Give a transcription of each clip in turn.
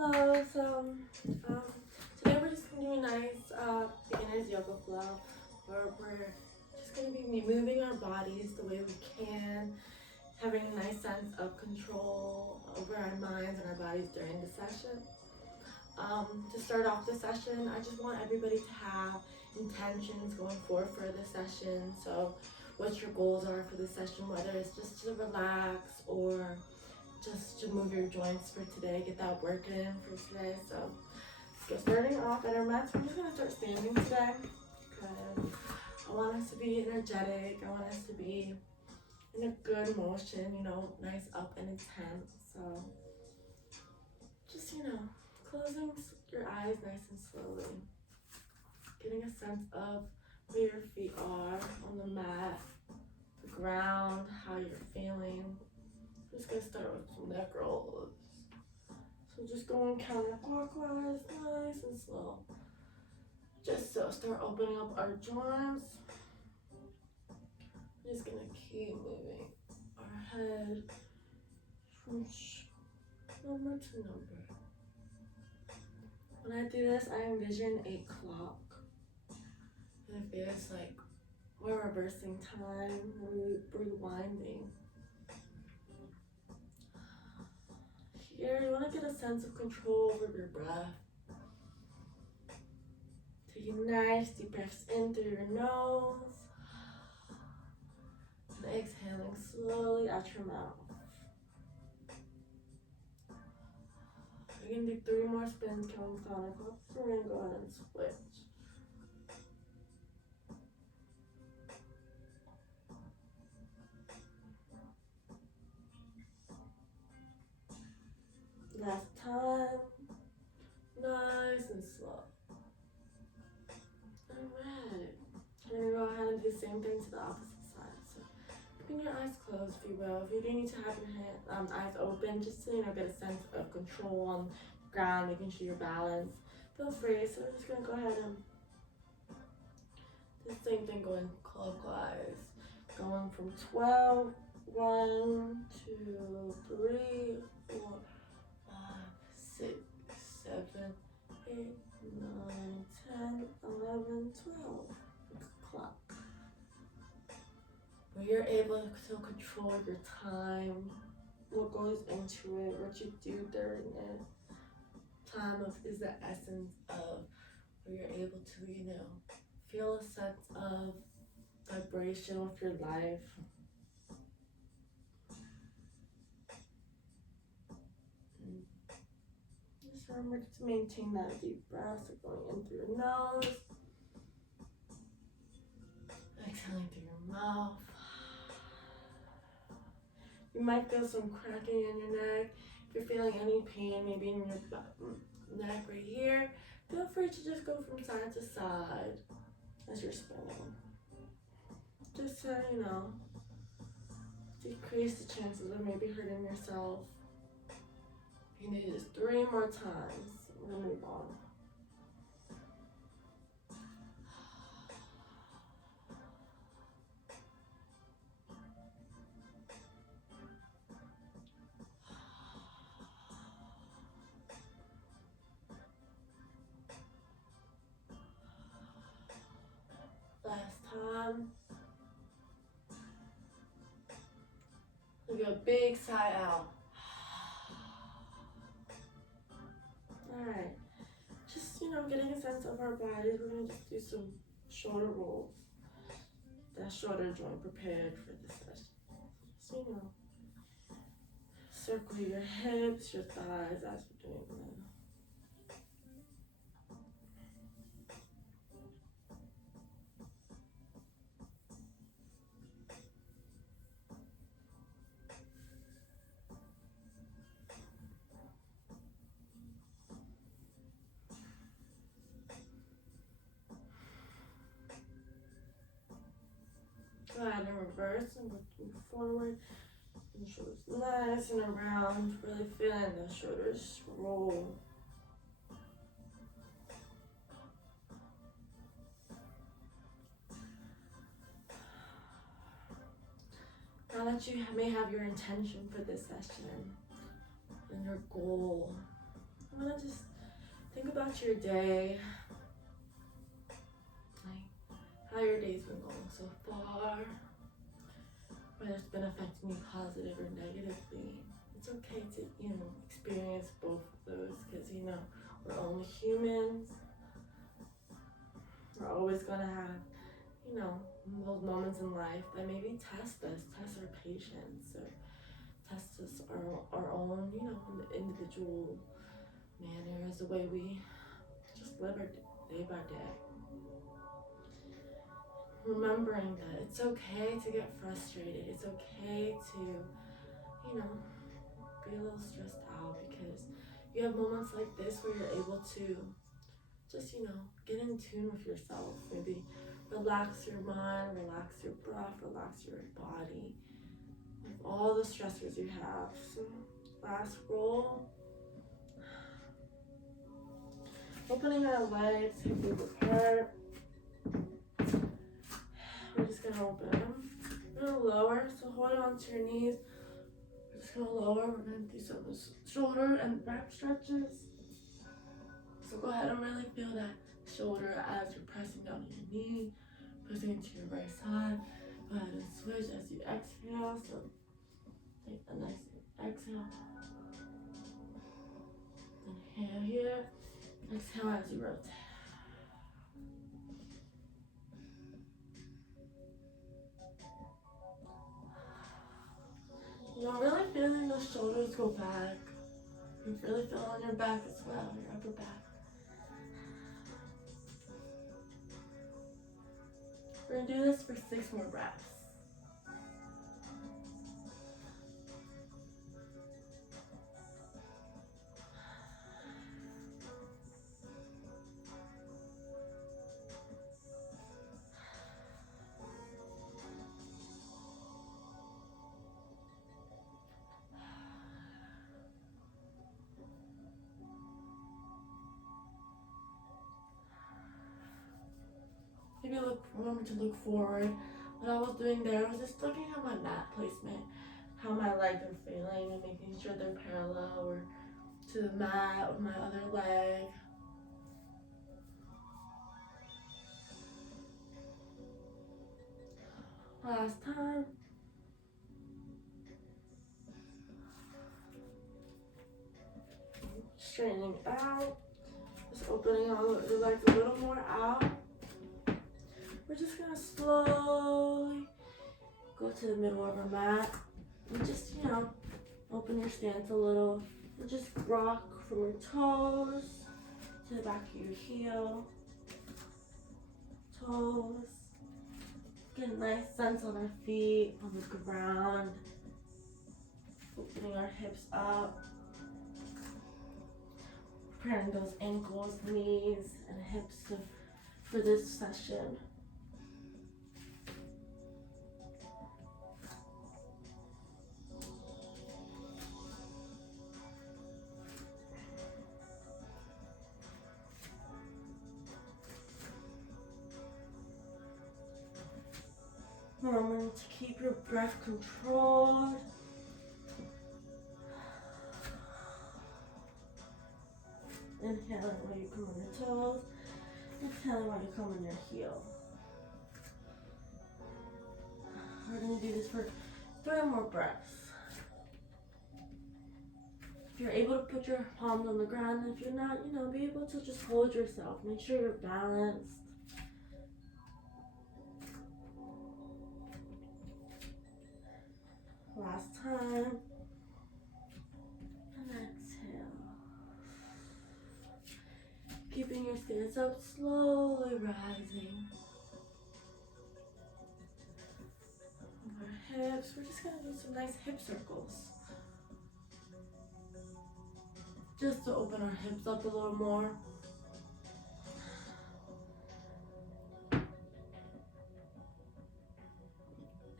Hello, today we're just gonna do a nice beginner's yoga flow where we're just gonna be moving our bodies the way we can, having a nice sense of control over our minds and our bodies during the session. To start off the session, I just want everybody to have intentions going forward for the session. So what your goals are for the session, whether it's just to relax or just to move your joints for today, get that work in for today. So starting off at our mats, we're just gonna start standing today because I want us to be energetic. I want us to be in a good motion, nice up and intense. So just, closing your eyes nice and slowly, getting a sense of where your feet are on the mat, the ground, how you're feeling. I'm just gonna start with some neck rolls. So just going counterclockwise, nice and slow. Just so start opening up our joints. We're just gonna keep moving our head from number to number. When I do this, I envision a clock. And it feels like we're reversing time, rewinding. Here, you want to get a sense of control over your breath. Taking nice deep breaths in through your nose and exhaling slowly out your mouth. We're going to do 3 more spins counterclockwise. So we're going to go ahead and switch. Last time. Nice and slow. Alright. We're going to go ahead and do the same thing to the opposite side. So keeping your eyes closed, if you will. If you do need to have your eyes open, just to get a sense of control on the ground, making sure you're balanced, feel free. So we're just going to go ahead and do the same thing going clockwise. Going from 12, 1, 2, 3, 4, 5, 6, 7, 8, 9, 10, 11, 12. Clock. Where you're able to control your time, what goes into it, what you do during it. Time is the essence of where you're able to, feel a sense of vibration with your life. Just remember to maintain that deep breath, so going in through your nose, exhaling through your mouth. You might feel some cracking in your neck. If you're feeling any pain, maybe in your neck right here, feel free to just go from side to side as you're spinning. Just to, decrease the chances of maybe hurting yourself. You need this 3 more times. We're gonna move on. Last time. Look at a big sigh out. Alright. Just, getting a sense of our bodies. We're going to just do some shoulder rolls. That shoulder joint prepared for this session. So, circle your hips, your thighs as you're doing that. Go ahead and reverse and move forward. And shoulders nice and around. Really feeling the shoulders roll. Now that you may have your intention for this session and your goal, I I'm gonna just think about your day, like how your day's been going so far, whether it's been affecting you positive or negatively. It's okay to, experience both of those because, we're only humans. We're always gonna have, those moments in life that maybe test us, test our patience, or test us our own, individual manner as the way we just live our day by day. Remembering that it's okay to get frustrated. It's okay to, be a little stressed out because you have moments like this where you're able to just, get in tune with yourself. Maybe relax your mind, relax your breath, relax your body with all the stressors you have. So, last roll. Opening our legs, if we would hurt. We're just gonna open them. We're gonna lower, so hold on to your knees. We're just gonna lower. We're gonna do some shoulder and back stretches. So go ahead and really feel that shoulder as you're pressing down on your knee, pressing into your right side. Go ahead and switch as you exhale. So take a nice exhale. Inhale here. Exhale as you rotate. You're really feeling the shoulders go back. You really feel on your back as well, your upper back. We're gonna do this for 6 more breaths. Maybe remember to look forward. What I was doing there was just looking at my mat placement, how my legs are feeling, and making sure they're parallel or to the mat with my other leg. Last time. Straightening out. Just opening all your legs a little more out. We're just gonna slowly go to the middle of our mat and just, open your stance a little and just rock from your toes to the back of your heel, toes. Get a nice sense on our feet, on the ground, opening our hips up, preparing those ankles, knees, and hips for this session. Remember to keep your breath controlled. Inhaling while you come on your toes. Exhaling while you come on your heel. We're going to do this for 3 more breaths. If you're able to put your palms on the ground, if you're not, be able to just hold yourself. Make sure you're balanced. Last time. And exhale. Keeping your stance up, slowly rising. Our hips. We're just going to do some nice hip circles. Just to open our hips up a little more.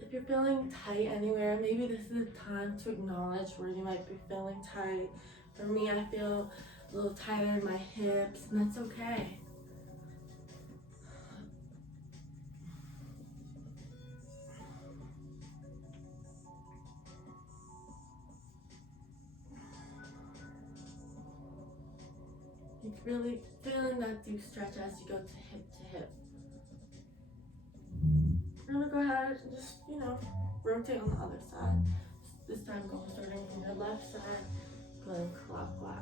If you're feeling tight anywhere, maybe this is the time to acknowledge where you might be feeling tight. For me, I feel a little tighter in my hips, and that's okay. You're really feeling that deep stretch as you go to hip. We're gonna go ahead and just, rotate on the other side. This time starting from your left side, going clockwise.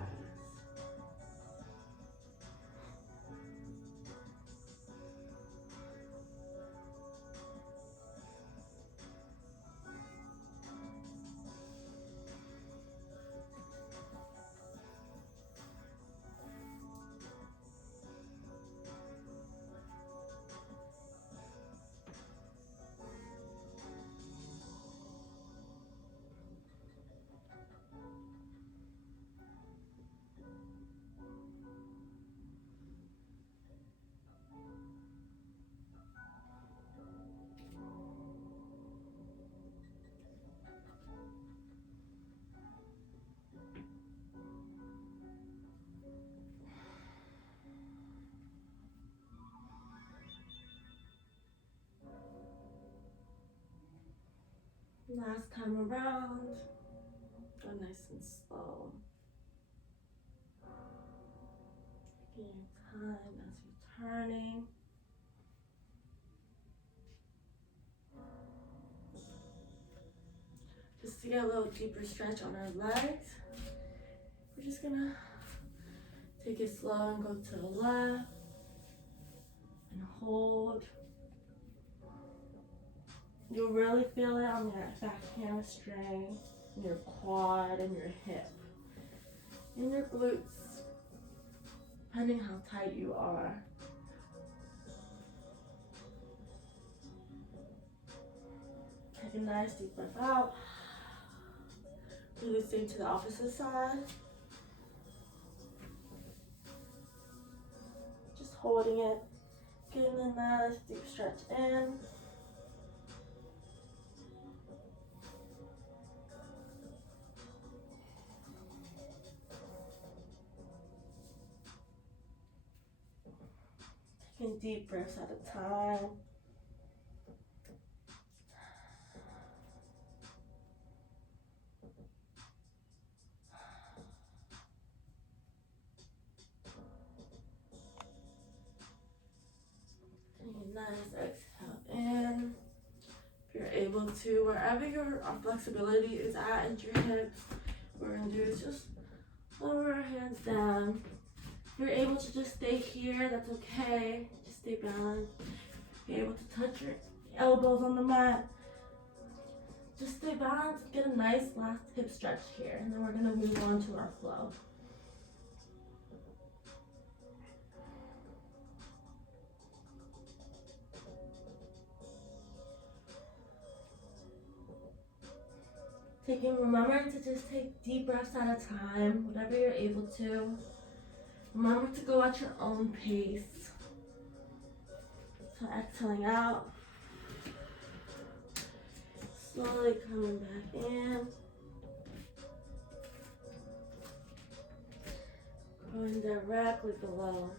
Last time around, go nice and slow. Taking your time as you're turning. Just to get a little deeper stretch on our legs, we're just gonna take it slow and go to the left and hold. You'll really feel it on your back hamstring, your quad, and your hip, and your glutes, depending how tight you are. Take a nice deep breath out. Releasing to the opposite side. Just holding it, getting a nice deep stretch in. Taking deep breaths at a time. Taking a nice exhale in. If you're able to, wherever your flexibility is at in your hips, what we're gonna do is just lower our hands down. If you're able to just stay here, that's okay. Just stay balanced. If you're able to touch your elbows on the mat, just stay balanced. Get a nice last hip stretch here, and then we're gonna move on to our flow. Remember to just take deep breaths at a time, whatever you're able to. Remember to go at your own pace. So exhaling out. Slowly coming back in. Going directly below.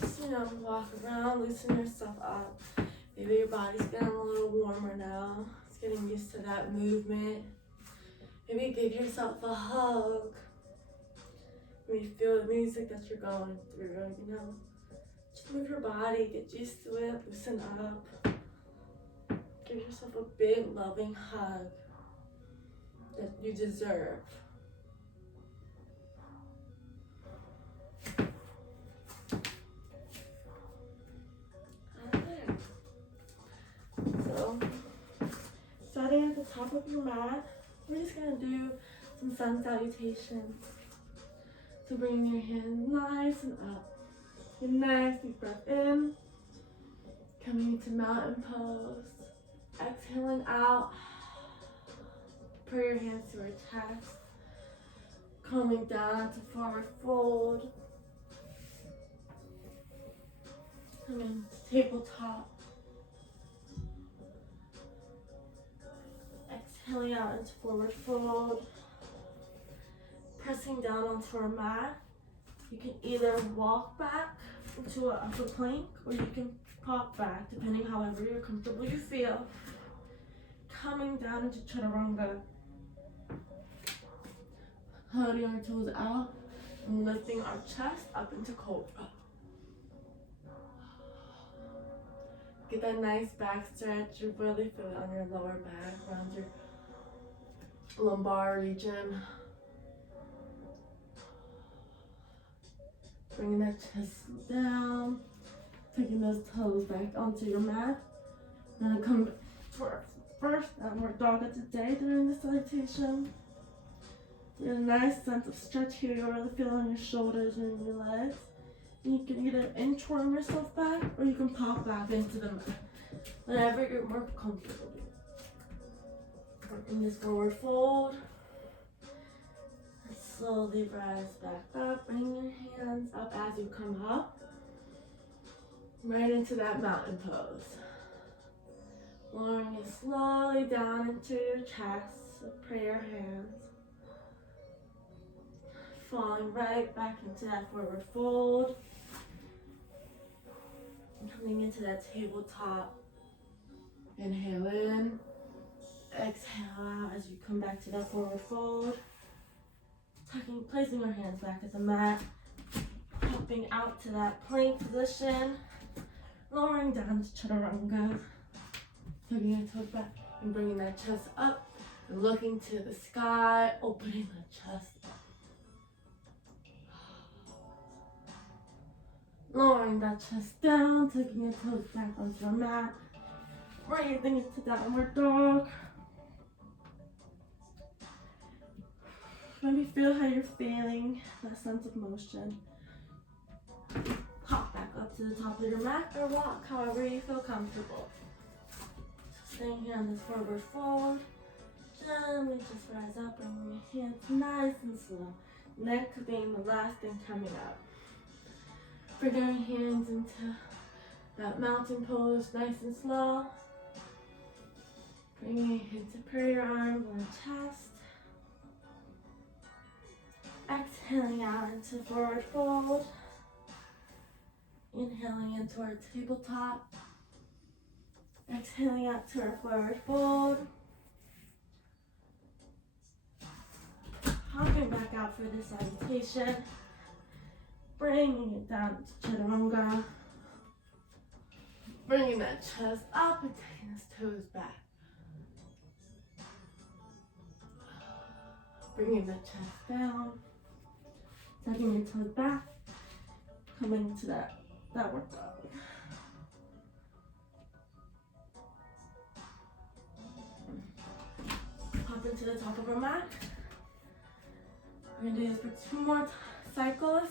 Just, walk around, loosen yourself up. Maybe your body's getting a little warmer now. It's getting used to that movement. Maybe give yourself a hug. Maybe feel the music that you're going through, Just move your body, get used to it, loosen up. Give yourself a big, loving hug that you deserve. So, starting at the top of your mat, we're just gonna do some sun salutations. So bringing your hands nice and up. Get a nice deep breath in. Coming into mountain pose. Exhaling out. Put your hands to your chest. Coming down to forward fold. Coming to tabletop. Exhaling out into forward fold. Pressing down onto our mat. You can either walk back into an upper plank or you can pop back, depending however you're comfortable you feel. Come coming down into chaturanga. Holding our toes out and lifting our chest up into cobra. Get that nice back stretch. You really feel it on your lower back, around your lumbar region. Bringing that chest down, taking those toes back onto your mat. Now come to our first downward dog of the day during this salutation. Get a nice sense of stretch here. You'll really feel on your shoulders and your legs. And you can either inchworm yourself back or you can pop back into the mat. Whatever you're more comfortable with. Working this forward fold. And slowly rise back up. Bring your hands up as you come up. Right into that mountain pose. Lowering it slowly down into your chest. So prayer hands. Falling right back into that forward fold. Coming into that tabletop. Inhale in. Exhale out as you come back to that forward fold. Placing your hands back at the mat. Popping out to that plank position. Lowering down to chaturanga. Tucking your toes back and bringing that chest up. And looking to the sky. Opening the chest up. Lowering that chest down, taking your toes back onto your mat, breathing into downward dog. Maybe feel how you're feeling, that sense of motion. Pop back up to the top of your mat or walk however you feel comfortable. So staying here on this forward fold. Gently just rise up, bringing your hands nice and slow. Neck being the last thing coming up. Bring your hands into that mountain pose, nice and slow. Bringing your hands to prayer arms on the chest. Exhaling out into forward fold. Inhaling into our tabletop. Exhaling out to our forward fold. Hopping back out for this salutation. Bringing it down to chaturanga. Bringing that chest up and taking those toes back. Bringing that chest down. Taking your toes back. Coming to that downward dog. Hop into the top of our mat. We're going to do this for 2 more cycles.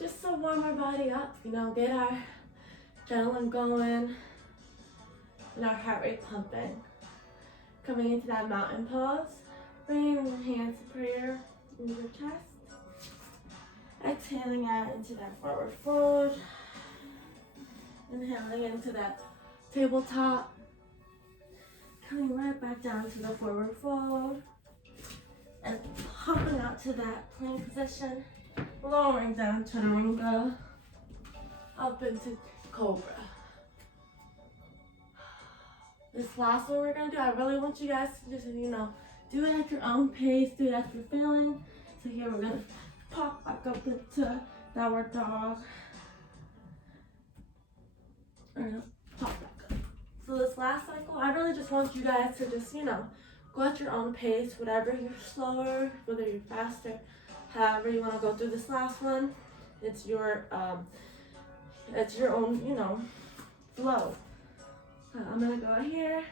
Just to warm our body up, get our adrenaline going and our heart rate pumping. Coming into that mountain pose, bringing your hands to prayer into your chest. Exhaling out into that forward fold. Inhaling into that tabletop. Coming right back down to the forward fold. And hopping out to that plank position. Lowering down chaturanga, up into cobra. This last one we're gonna do, I really want you guys to just, do it at your own pace, do it as you're feeling. So here we're gonna pop back up into downward dog. We're gonna pop back up. So this last cycle, I really just want you guys to just, go at your own pace, whatever you're slower, whether you're faster. However you want to go through this last one, it's your own, flow. So I'm gonna go here.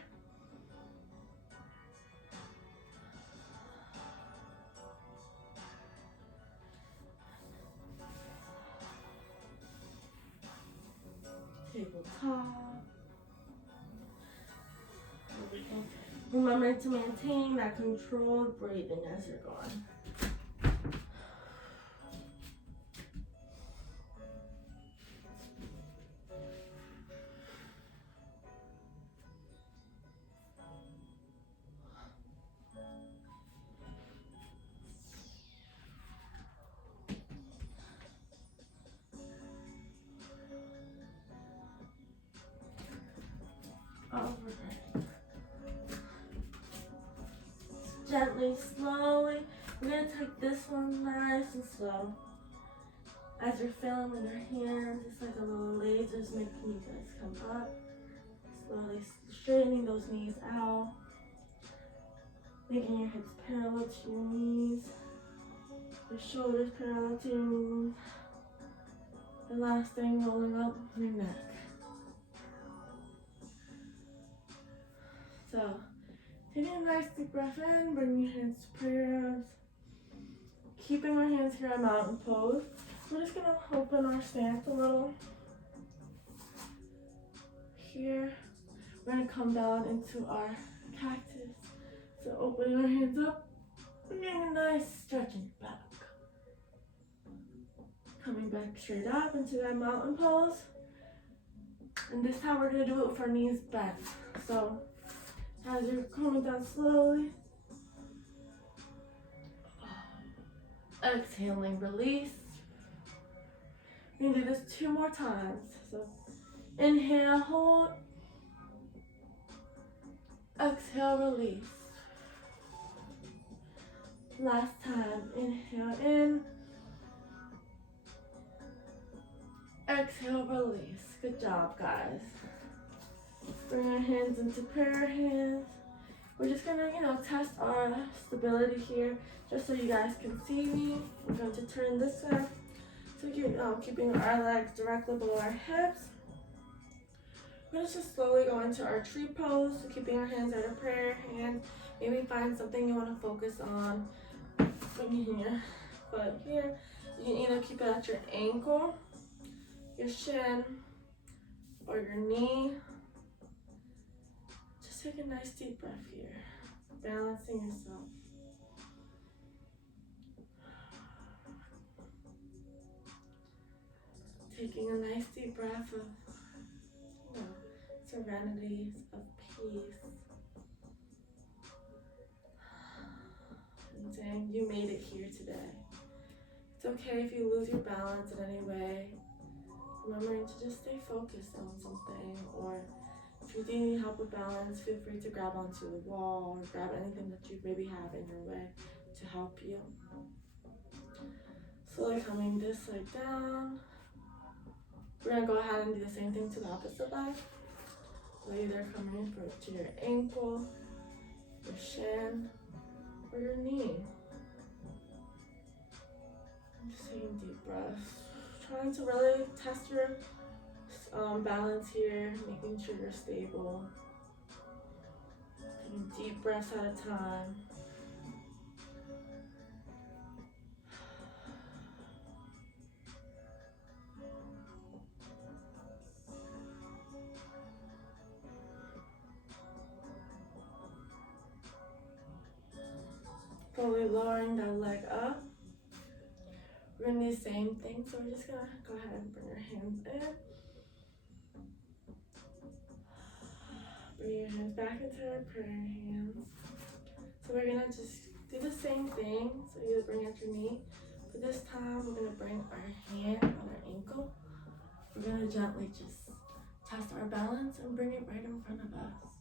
Tabletop. Remember to maintain that controlled breathing as you're going. Overhead. gently, slowly. We're gonna take this one nice and slow. As you're feeling with your hands, it's like a little lasers making you guys come up. Slowly straightening those knees out. Making your hips parallel to your knees. Your shoulders parallel to your knees. The last thing, rolling up your neck. So, taking a nice deep breath in, bring your hands to prayers. Keeping our hands here at mountain pose. We're just gonna open our stance a little. Here, we're gonna come down into our cactus. So opening our hands up, and getting a nice stretch in your back. Coming back straight up into that mountain pose. And this time we're gonna do it with our knees bent. So as you're coming down slowly, exhaling, release. We're gonna do this 2 more times. So inhale, hold. Exhale, release. Last time, inhale in. Exhale, release. Good job, guys. Bring our hands into prayer hands. We're just gonna, test our stability here, just so you guys can see me. I'm going to turn this way. So keeping our legs directly below our hips. We're gonna just slowly go into our tree pose, so keeping our hands at our prayer hands. Maybe find something you want to focus on. Bringing your foot here. You can either keep it at your ankle, your shin, or your knee. Just take a nice deep breath here, balancing yourself. Taking a nice deep breath of serenity, of peace. And saying you made it here today. It's okay if you lose your balance in any way. Remembering to just stay focused on something, or if you do need help with balance, feel free to grab onto the wall or grab anything that you maybe have in your way to help you. Slowly coming this leg down. We're gonna go ahead and do the same thing to the opposite leg. So either coming to your ankle, your shin, or your knee. And just taking deep breaths. Trying to really test your balance here, making sure you're stable. Taking deep breaths at a time. Slowly lowering that leg up. We're gonna do the same thing, so we're just gonna go ahead and bring our hands in. Bring your hands back into our prayer hands. So we're gonna just do the same thing. So you bring out your knee, but this time we're gonna bring our hand on our ankle. We're gonna gently just test our balance and bring it right in front of us.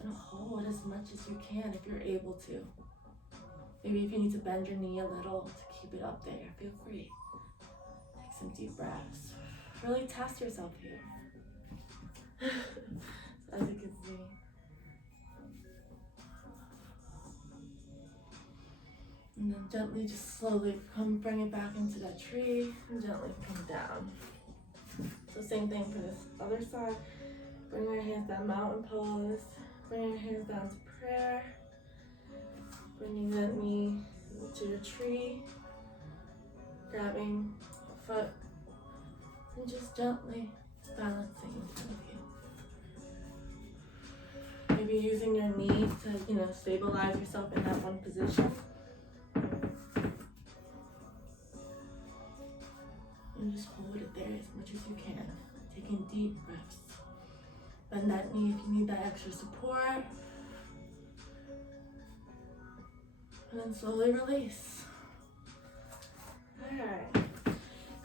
And hold as much as you can if you're able to. Maybe if you need to bend your knee a little to keep it up there, feel free. Take some deep breaths. Really test yourself here. As you can see. And then gently, just slowly bring it back into that tree and gently come down. So same thing for this other side. Bring your hands down, mountain pose. Bring your hands down to prayer. Bringing that knee to your tree, grabbing a foot, and just gently balancing in front of you. Maybe using your knee to, stabilize yourself in that one position. And just hold it there as much as you can, taking deep breaths. Bend that knee if you need that extra support. And then slowly release. Alright.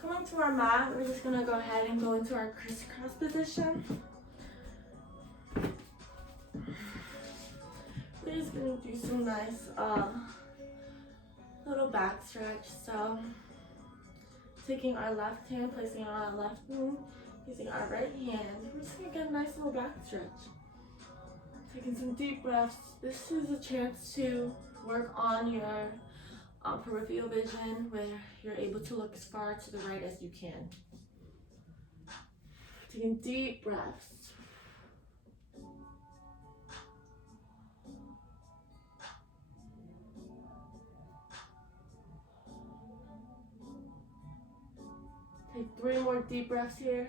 Coming to our mat, we're just gonna go ahead and go into our crisscross position. We're we're just gonna do some nice little back stretch. So taking our left hand, placing it on our left knee, using our right hand, we're just gonna get a nice little back stretch. Taking some deep breaths. This is a chance to work on your peripheral vision, where you're able to look as far to the right as you can. Taking deep breaths. Take 3 more deep breaths here.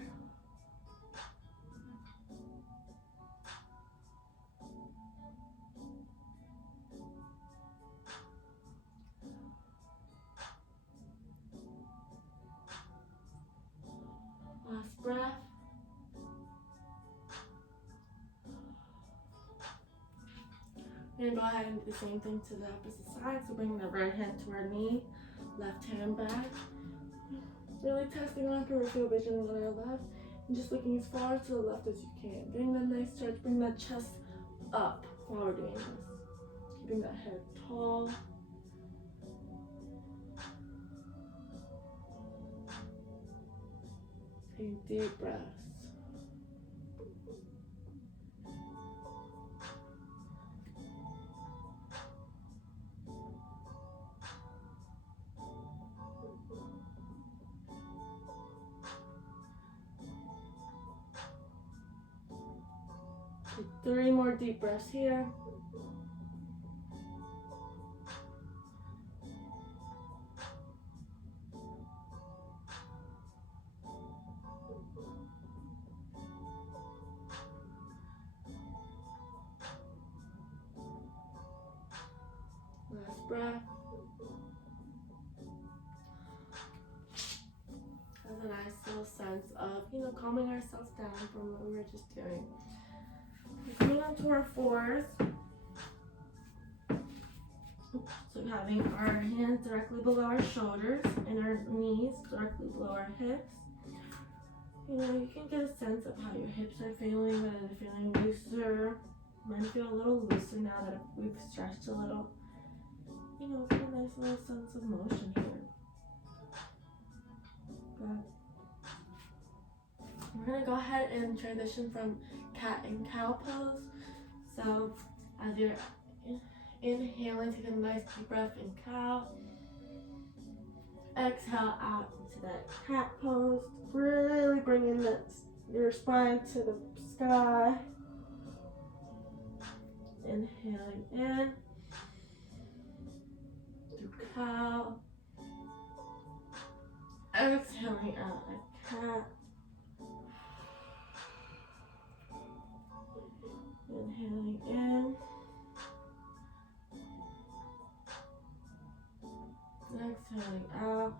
Last breath. We're gonna go ahead and do the same thing to the opposite side. So bring the right hand to our knee, left hand back. Really testing our peripheral vision on our left and just looking as far to the left as you can. Getting that nice stretch, bring that chest up while we're doing this. Keeping that head tall. Taking deep breaths. Take 3 more deep breaths here. Last breath. Has a nice little sense of, calming ourselves down from what we were just doing. We're coming on to our fours. So having our hands directly below our shoulders and our knees directly below our hips. You can get a sense of how your hips are feeling, whether they're feeling looser. Mine feel a little looser now that we've stretched a little. It's a nice little sense of motion here. Good. We're gonna go ahead and transition from cat and cow pose. So as you're inhaling, take a nice deep breath in cow. Exhale out into that cat pose. Really bringing your spine to the sky. Inhaling in through cow. Exhaling out like cat. Inhaling in. Exhaling out.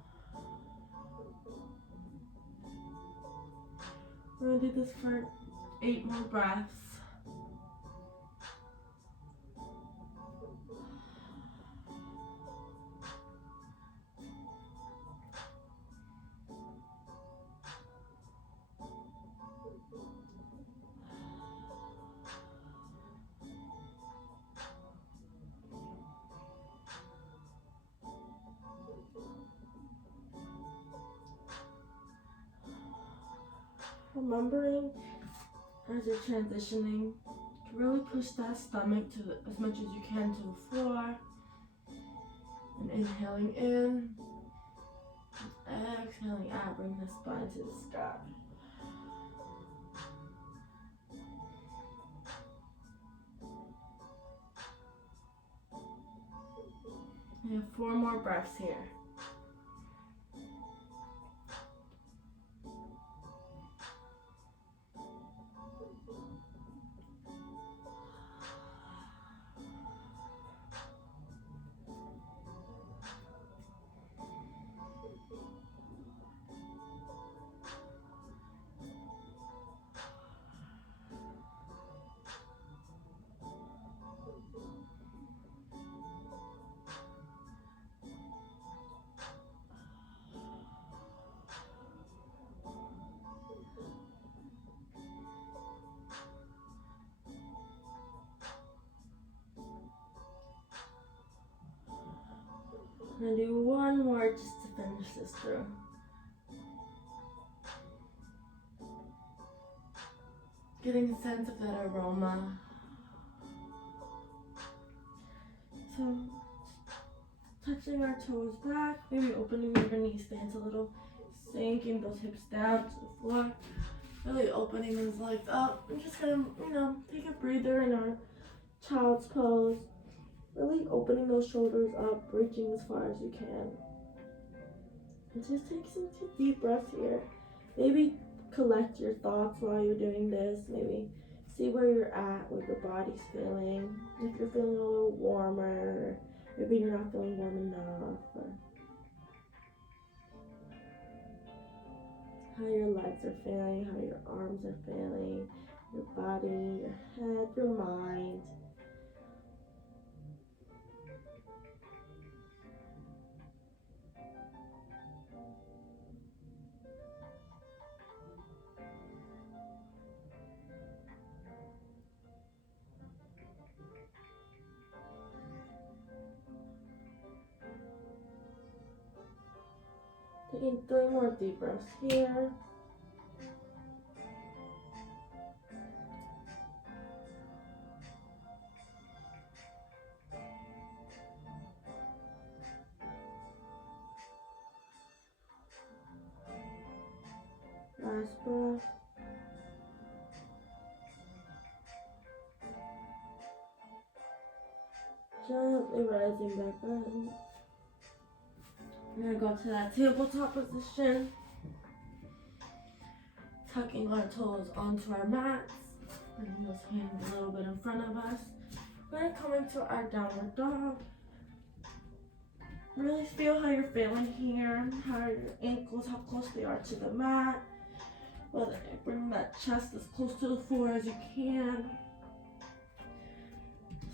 We're gonna do this for 8 more breaths. Remembering as you're transitioning to really push that stomach as much as you can to the floor. And inhaling in, exhaling out, bring the spine to the sky. We have 4 more breaths here. I'm gonna do one more just to finish this through. Getting a sense of that aroma. So, touching our toes back, maybe opening your knee stance a little, sinking those hips down to the floor, really opening those legs up. I'm just gonna, take a breather in our child's pose, really opening those shoulders up, reaching as far as you can. And just take some deep breaths here. Maybe collect your thoughts while you're doing this. Maybe see where you're at, what your body's feeling. If you're feeling a little warmer, maybe you're not feeling warm enough. Or how your legs are feeling, how your arms are feeling, your body, your head, your mind. Taking 3 more deep breaths here. Last breath. Gently rising back up. We're gonna go to that tabletop position. Tucking our toes onto our mats. Bringing those hands a little bit in front of us. We're gonna come into our downward dog. Really feel how you're feeling here, how your ankles, how close they are to the mat. Whether you bring that chest as close to the floor as you can.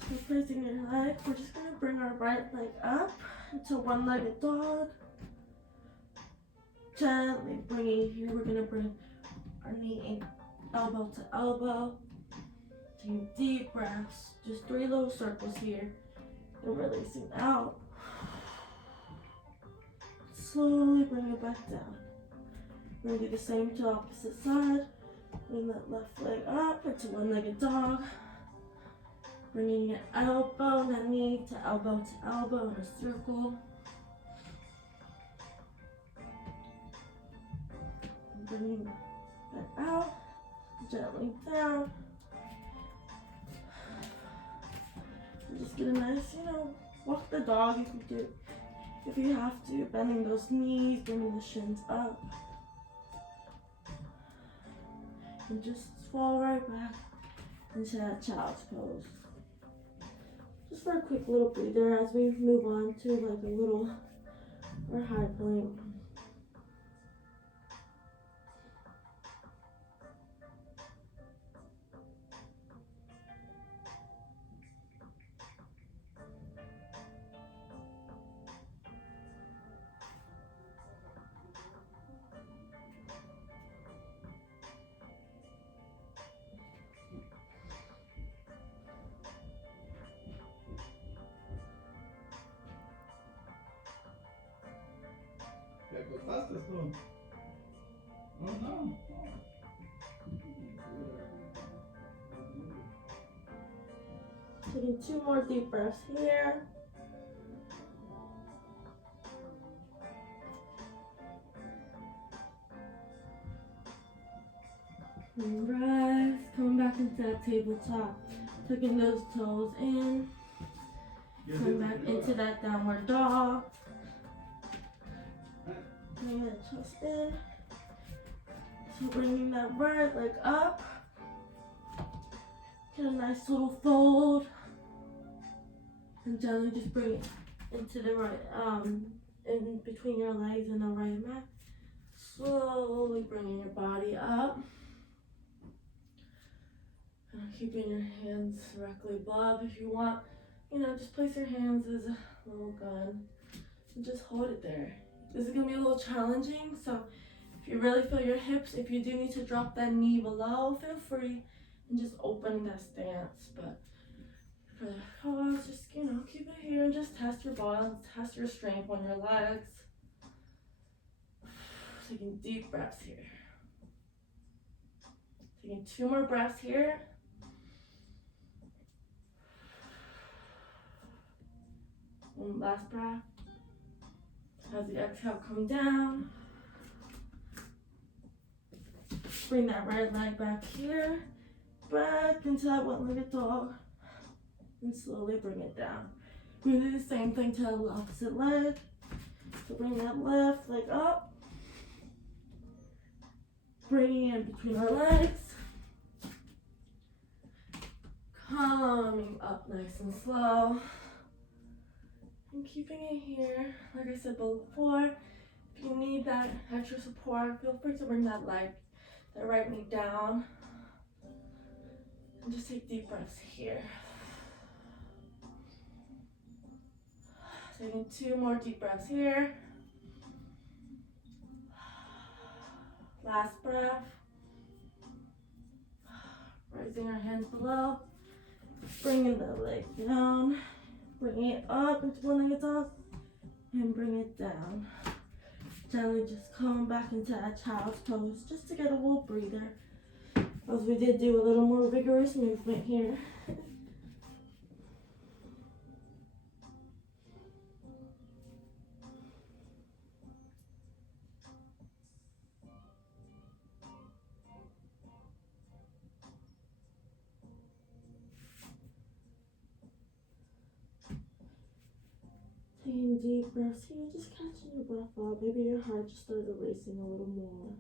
So placing your leg, we're just gonna bring our right leg up into one-legged dog. Gently bringing here, we're gonna bring our knee elbow to elbow. Taking deep breaths, just 3 little circles here, and releasing out. Slowly bring it back down. We're gonna do the same to opposite side. Bring that left leg up into one-legged dog. Bringing your elbow, that knee to elbow in a circle. Bringing that out, gently down. And just get a nice, walk the dog if you have to, bending those knees, bringing the shins up. And just fall right back into that child's pose. Just for a quick little breather as we move on to like a little or high plank. ¿Te acostaste tú? Oh, no. Taking 2 more deep breaths here. And rise, coming back into that tabletop, tucking those toes in, coming back into that downward dog. Bring that chest in. So bringing that right leg up. Get a nice little fold. And gently just bring it into the right, in between your legs and the right mat. Slowly bringing your body up. And keeping your hands directly above. If you want, just place your hands as a little gun. And just hold it there. This is gonna be a little challenging, so if you really feel your hips, if you do need to drop that knee below, feel free and just open that stance. But for the pause, just keep it here and just test your balance, test your strength on your legs. Taking deep breaths here. Taking 2 more breaths here. One last breath. As the exhale, come down. Bring that right leg back here. Back into that one-legged dog. And slowly bring it down. We're gonna do the same thing to the opposite leg. So bring that left leg up. Bringing it in between our legs. Coming up nice and slow. And keeping it here. Like I said before, if you need that extra support, feel free to bring that leg, that right knee down. And just take deep breaths here. Taking 2 more deep breaths here. Last breath. Raising our hands below. Bringing the leg down. Bringing it up into one-legged dog. And bring it down. Gently just come back into that child's pose just to get a little breather. As we did do a little more vigorous movement here. Taking deep breaths here, just catching your breath up. Maybe your heart just started racing a little more.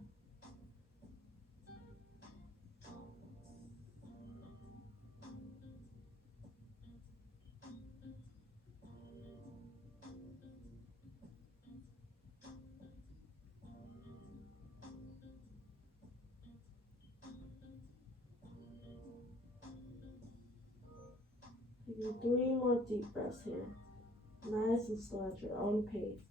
Taking 3 more deep breaths here. Nice and slow at your own pace.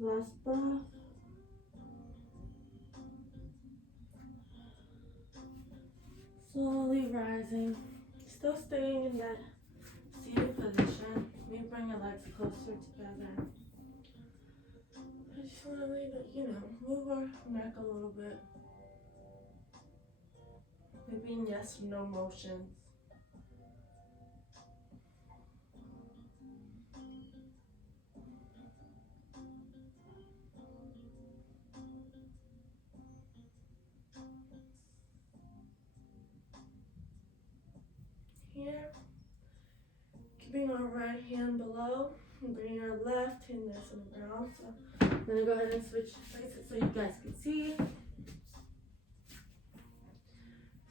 Last breath. Slowly rising. Still staying in that seated position. Maybe bring your legs closer together. I just want to leave it, move our neck a little bit. Maybe in yes or no motions. Here, keeping our right hand below and bringing our left hand nice on the ground. So I'm gonna go ahead and switch places so you guys can see.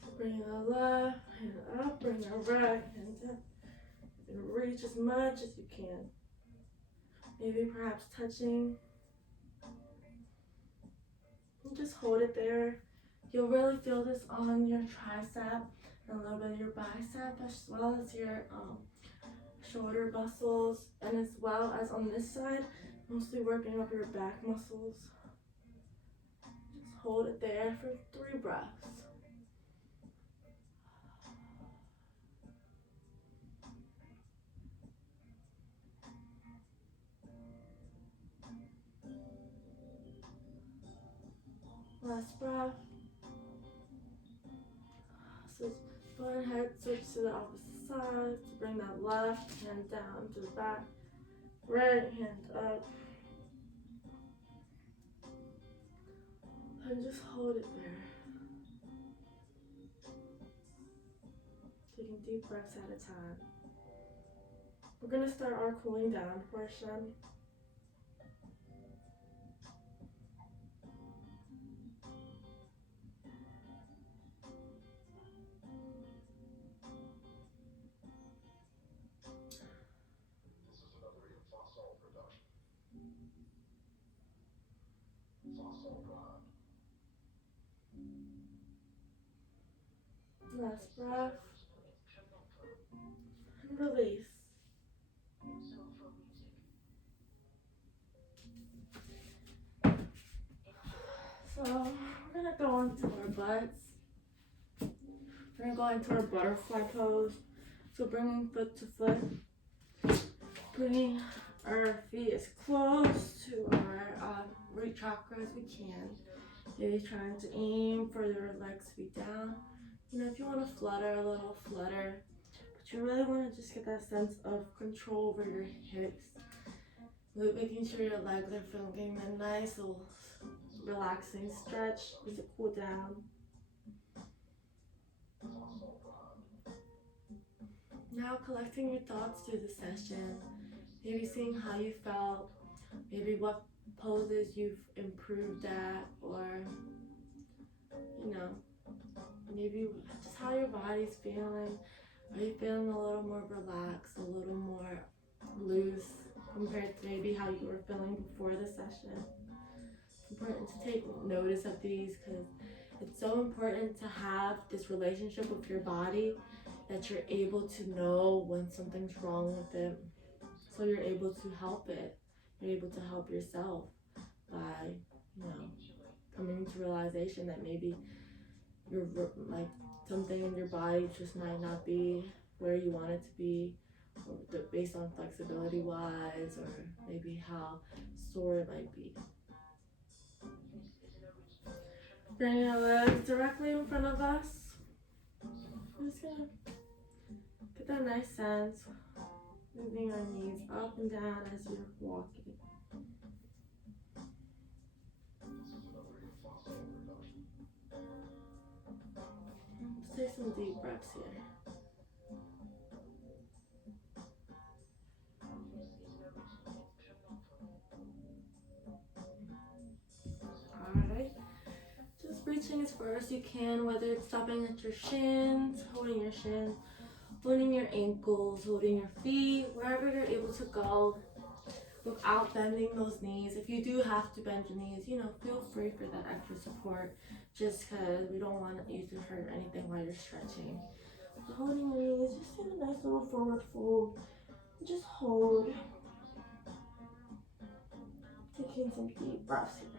So bring our left hand up, bring our right hand down. And reach as much as you can. Maybe perhaps touching. And just hold it there. You'll really feel this on your tricep and a little bit of your bicep as well as your shoulder muscles, and as well as on this side, mostly working up your back muscles. Just hold it there for 3 breaths. Last breath. So go ahead, switch to the opposite side to bring that left hand down to the back, right hand up. And just hold it there. Taking deep breaths at a time. We're going to start our cooling down portion. Last breath. and release. So we're gonna go into our butts. We're gonna go into our butterfly pose. So bringing foot to foot, bringing our feet as close to our root chakra as we can. Maybe trying to aim for your legs to be down. You know, if you want to flutter, a little flutter. But you really want to just get that sense of control over your hips. Making sure your legs are feeling a nice little relaxing stretch as it cool down. Now collecting your thoughts through the session. Maybe seeing how you felt. Maybe what poses you've improved at, or you know, maybe just how your body's feeling. Are you feeling a little more relaxed, a little more loose compared to maybe how you were feeling before the session? It's important to take notice of these because it's so important to have this relationship with your body that you're able to know when something's wrong with it. So you're able to help it. You're able to help yourself by, you know, coming to realization that maybe you're like something in your body just might not be where you want it to be, or based on flexibility wise, or maybe how sore it might be. Bring our legs directly in front of us. I'm just gonna get that nice sense, moving our knees up and down as you're walking. Let's take some deep breaths here. Alright, just reaching as far as you can, whether it's stopping at your shins, holding your shins, holding your ankles, holding your feet, wherever you're able to go without bending those knees. If you do have to bend your knees, you know, feel free for that extra support, just because we don't want you to hurt anything while you're stretching. So holding your knees, just get a nice little forward fold. Just hold. Taking some deep breaths here.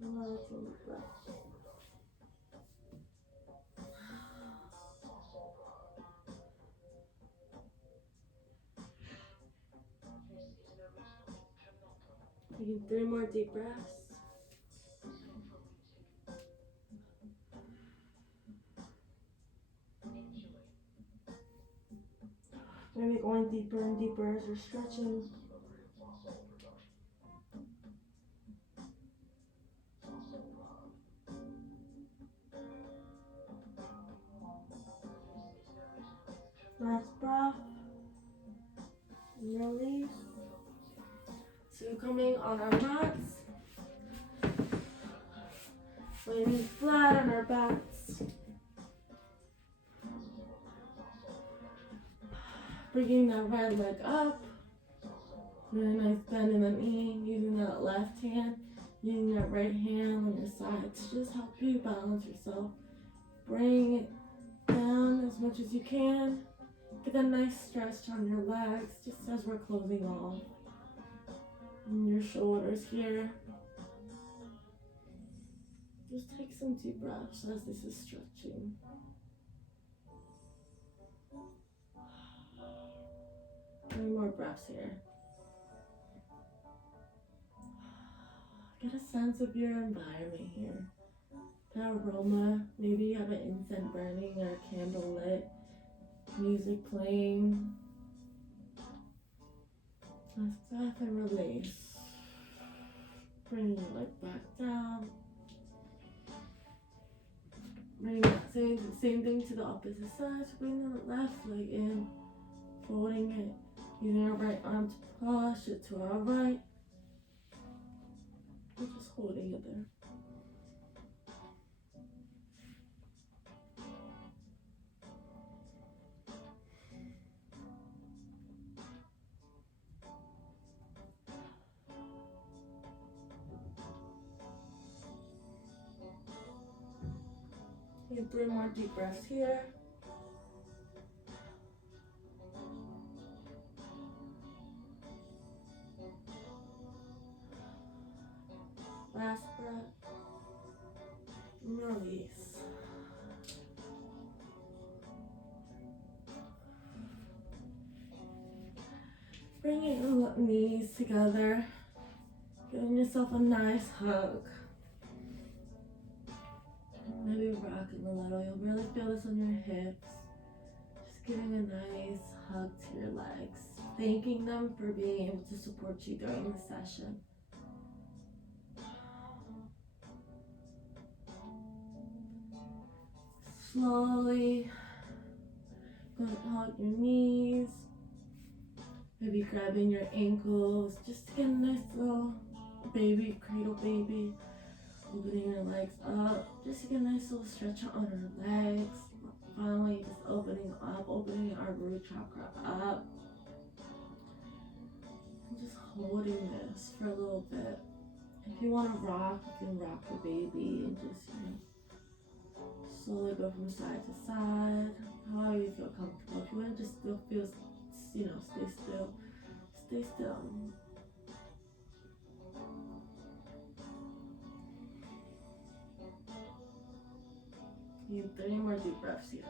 Another deep breath. Taking 3 more deep breaths. Maybe going deeper and deeper as you're stretching. Last breath. And release. So coming on our mats. Laying flat on our backs. Bringing that right leg up. Really nice bend in the knee. Using that left hand. Using that right hand on your side to just help you balance yourself. Bring it down as much as you can. Get a nice stretch on your legs just as we're closing off. And your shoulders here. Just take some deep breaths as this is stretching. Three more breaths here. Get a sense of your environment here. The aroma, maybe you have an incense burning or a candle lit, music playing. Last breath and release. Bring your leg back down. Bring that same thing to the opposite side. So bring the left leg in, folding it, using our right arm to push it to our right. We're just holding it there. 3 more deep breaths here. Last breath. Release. Bringing your knees together. Giving yourself a nice hug. Maybe rocking a little. You'll really feel this on your hips. Just giving a nice hug to your legs. Thanking them for being able to support you during the session. Slowly go and hug your knees. Maybe grabbing your ankles. Just to get a nice little baby, cradle baby. Opening your legs up. Just to get a nice little stretch on our legs. Finally, just opening up, opening our root chakra up. And just holding this for a little bit. If you want to rock, you can rock your baby and just, slowly go from side to side. However you feel comfortable. If you want to just still feel, stay still. Stay still. You need 3 more deep breaths here.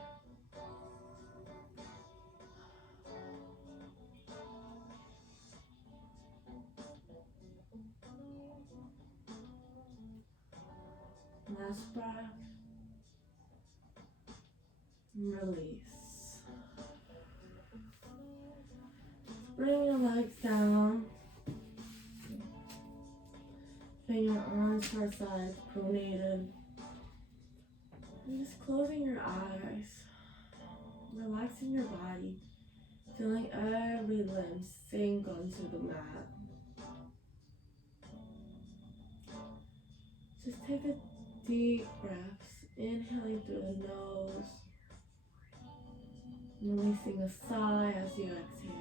Last breath. Release. Bring your legs down. Bring your arms to our sides, pronated. And just closing your eyes. Relaxing your body. Feeling every limb sink onto the mat. Just take a deep breath. Inhaling through the nose. Releasing a sigh as you exhale.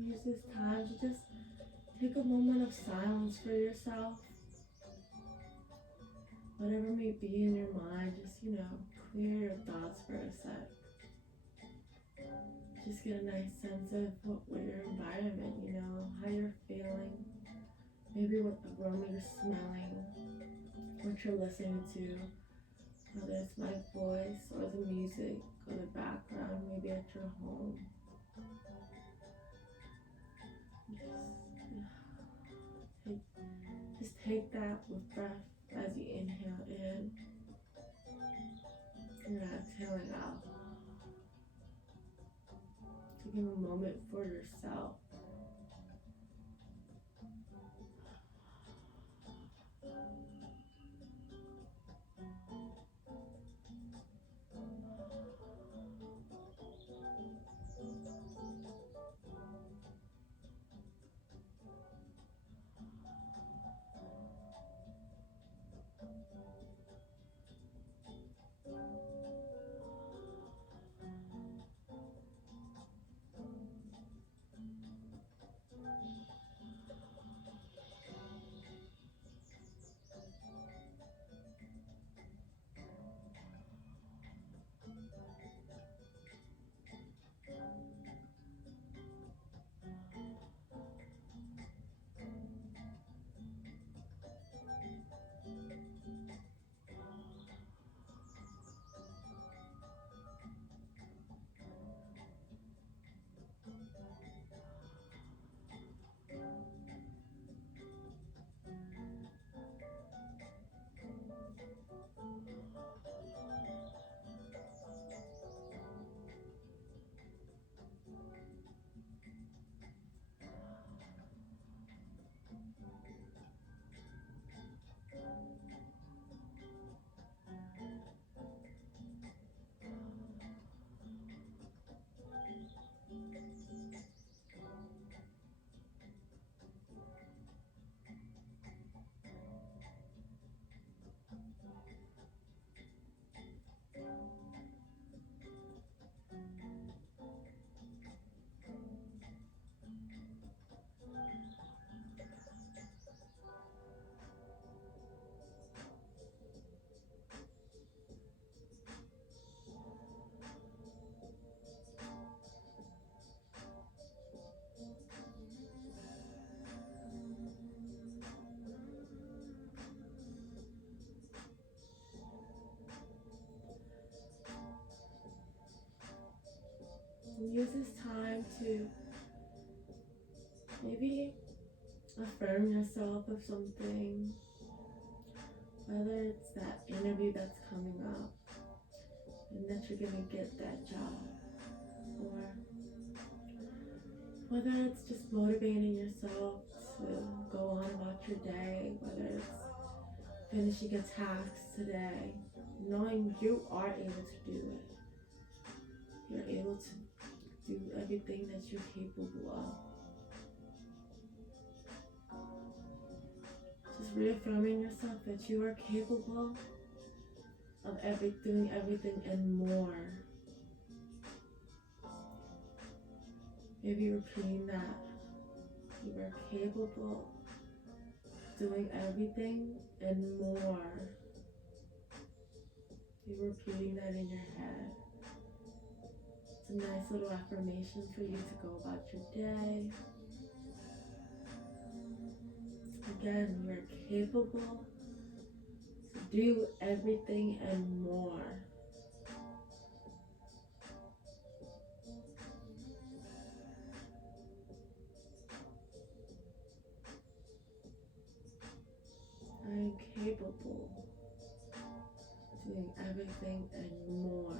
Use this time to just take a moment of silence for yourself. Whatever may be in your mind, just, clear your thoughts for a sec. Just get a nice sense of what your environment, how you're feeling. Maybe what aroma you're smelling, what you're listening to, whether it's my voice or the music or the background, maybe at your home. Just take that with breath as you inhale in and exhaling out. Taking a moment for yourself. use this time to maybe affirm yourself of something, whether it's that interview that's coming up and that you're gonna get that job, or whether it's just motivating yourself to go on about your day, whether it's finishing a task today, knowing you are able to do it. You're able to do everything that you're capable of. Just reaffirming yourself that you are capable of doing everything and more. Maybe repeating that. You are capable of doing everything and more. You're repeating that in your head. It's a nice little affirmation for you to go about your day. Again, you're capable to do everything and more. I am capable of doing everything and more.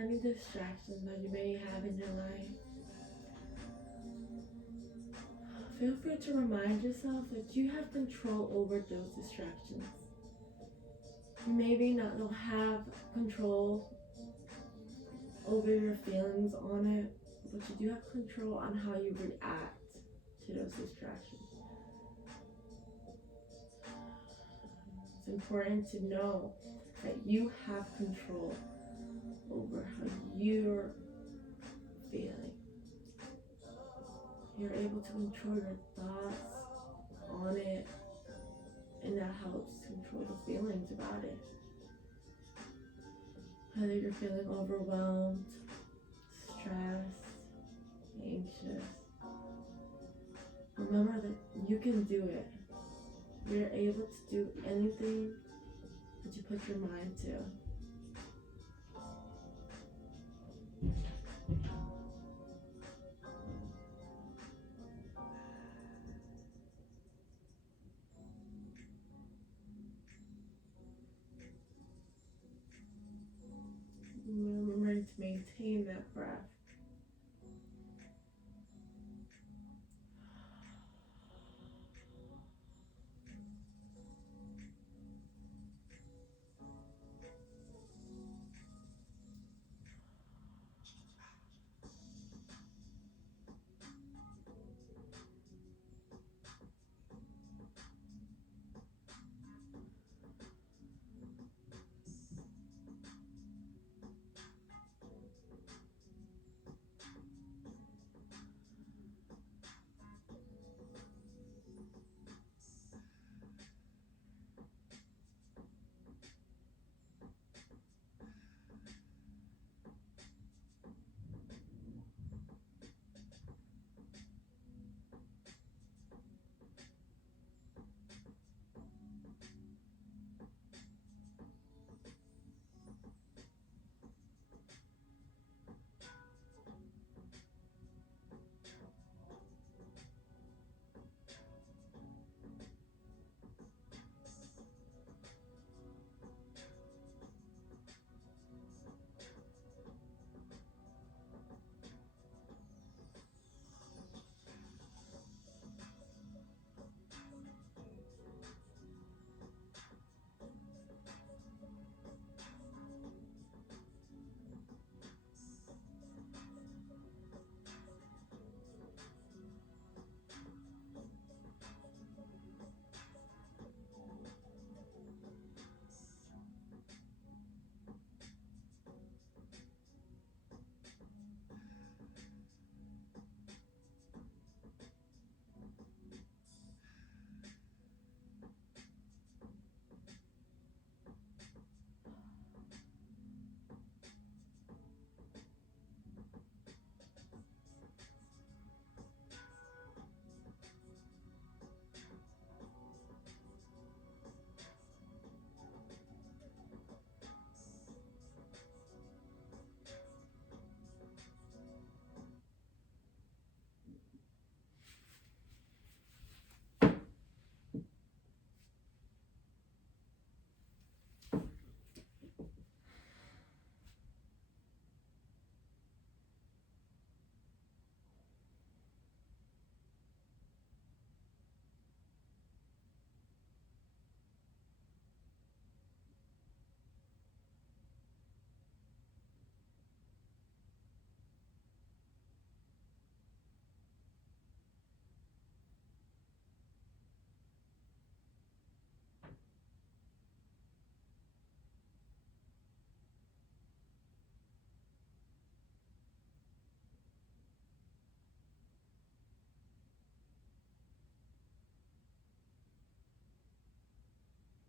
Any distractions that you may have in your life, feel free to remind yourself that you have control over those distractions. You maybe not have control over your feelings on it, but you do have control on how you react to those distractions. It's important to know that you have control over how you're feeling. You're able to control your thoughts on it, and that helps control the feelings about it. Whether you're feeling overwhelmed, stressed, anxious, remember that you can do it. You're able to do anything that you put your mind to. Remembering to maintain that breath.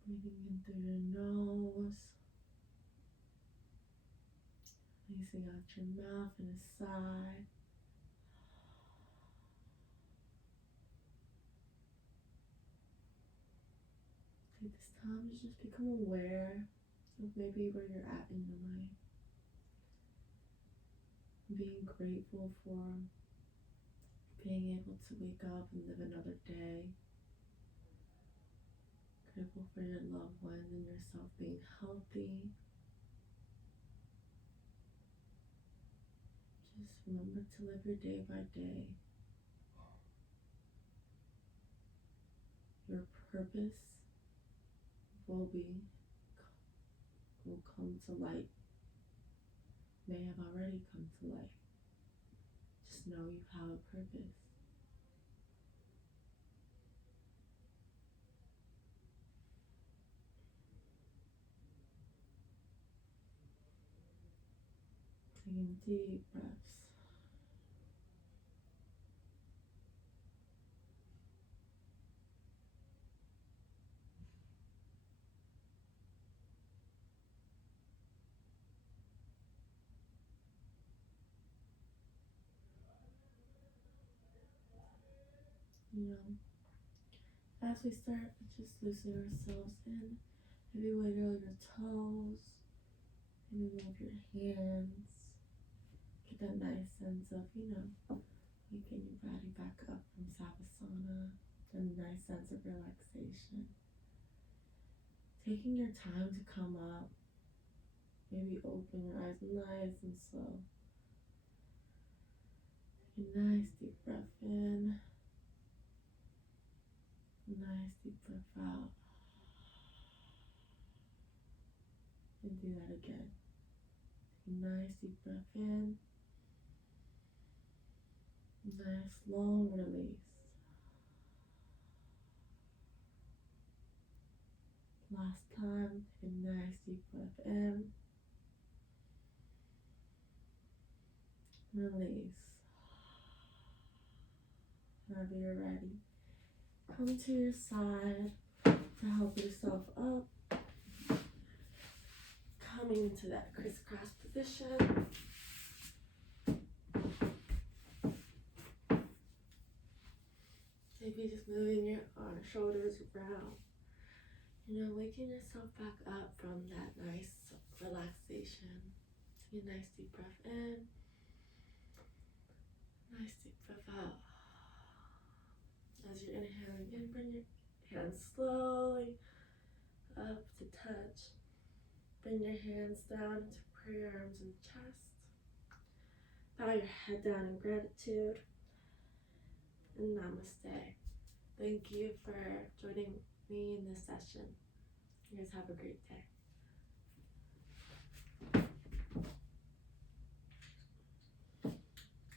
Breathing in through your nose. Releasing out your mouth and a sigh. Take this time to just become aware of maybe where you're at in your life. Being grateful for being able to wake up and live another day. Grateful for your loved ones and yourself being healthy. Just remember to live your day by day. Your purpose will come to light. May have already come to light. Just know you have a purpose. Taking deep breaths. You know, as we start, just loosen ourselves in. Maybe wiggle your toes. Maybe move your hands. Get that nice sense of, waking your body back up from Savasana. And a nice sense of relaxation. Taking your time to come up. Maybe open your eyes nice and slow. Take a nice deep breath in. Nice deep breath out. And do that again. Take a nice deep breath in. Nice long release. Last time, take a nice deep breath in. Release. Whenever you're ready, come to your side to help yourself up. Coming into that crisscross position. Maybe just moving your arms, shoulders, your brow. Waking yourself back up from that nice relaxation. Take a nice deep breath in. Nice deep breath out. As you're inhaling in, bring your hands slowly up to touch. Bring your hands down to prayer arms and chest. Bow your head down in gratitude. And namaste. Thank you for joining me in this session. You guys have a great day.